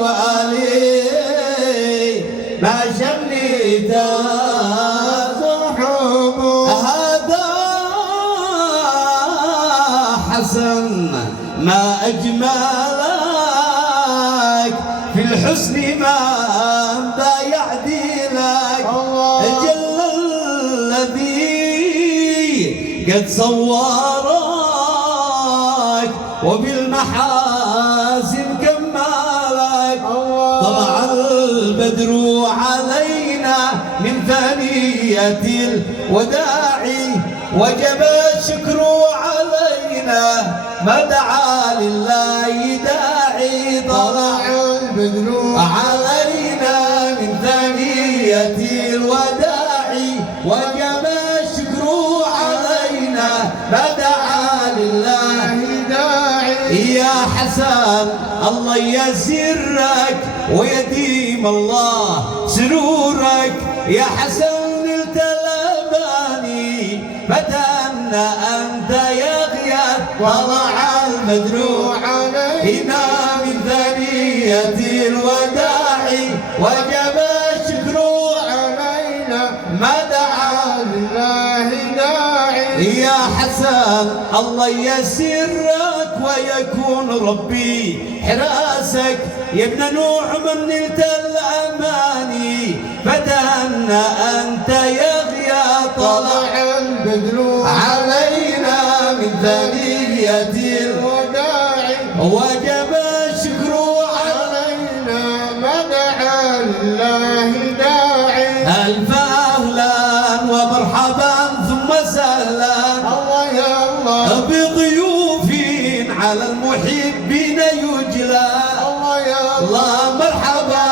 وآلي ما شميت صحب هذا حسن ما أجملك في الحسن ما ذا يعدلك جل الذي قد صورك وبالمحاسن كمالك طلع البدر علينا من ثنية الوداع وجب الشكر علينا ما دعا لله داعي طلع البدر علينا من ثنية الوداع وجب الشكر علينا ما دعا لله داعي يا حسن الله يسرك ويديم الله سرورك يا حسن نلت الأماني فتأنى أنت يا غياث وضع المدروع علينا من ثنية الوداع وجب الشكر علينا ما دعا لله داعي يا حسن الله يسرك ويكون ربي حراسك يا ابن نوح من نلت الأماني فتأنى أنت يا غياث طلع البدر علينا من ثنية الوداع وجب الشكر علينا ما دعا لله داعي ألف أهلا ومرحبا ثم سهلا الله يا الله بضيوف على المحبين يجلى الله يا الله مرحبا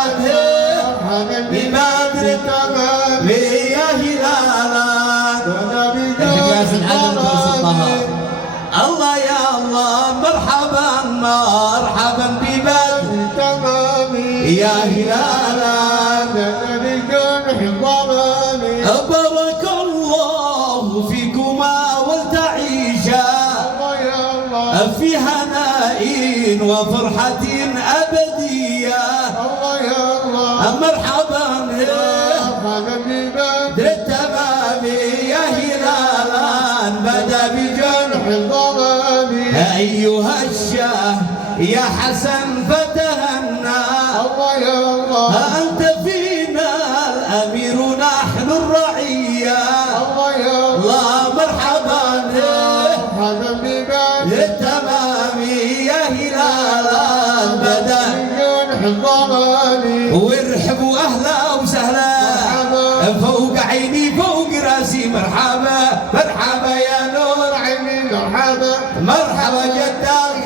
ببدر التمام يا هلالا الله يا الله مرحبا مرحبا ببدر التمام يا هلالا بارك الله فيكما ولتعيشا في هناء وفرحة أبدية الله يا الله مرحبا بدر التمام يا هلالا بدا بجرح الظلام أيها الشاه يا حسن فتهنا الله يا الله أنت فينا الأمير نحن الرعية الله يا الله مرحبا للتمام يا هلالا بدا وارحبوا اهلا وسهلا فوق عيني فوق راسي مرحبا مرحبا يا نور عيني مرحبا مرحبا جدال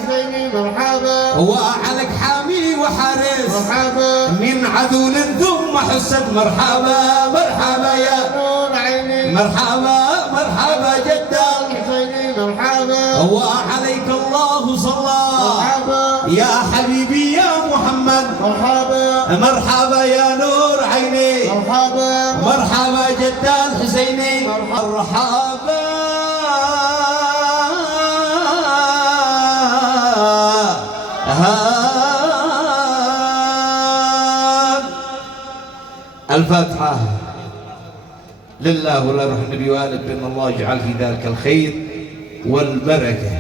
مرحبا وعلك حامي وحارس مرحبا من عذول ثم حسد مرحبا مرحبا يا نور عيني مرحبا مرحبا جدال مرحبا وعليك الله صلى مرحبا يا حبيبي يا محمد مرحبا مرحبا يا نور عيني مرحبا مرحبا جد الحسيني مرحبا الفاتحة لله ولروح النبي والد بأن الله يجعل في ذلك الخير والبركة.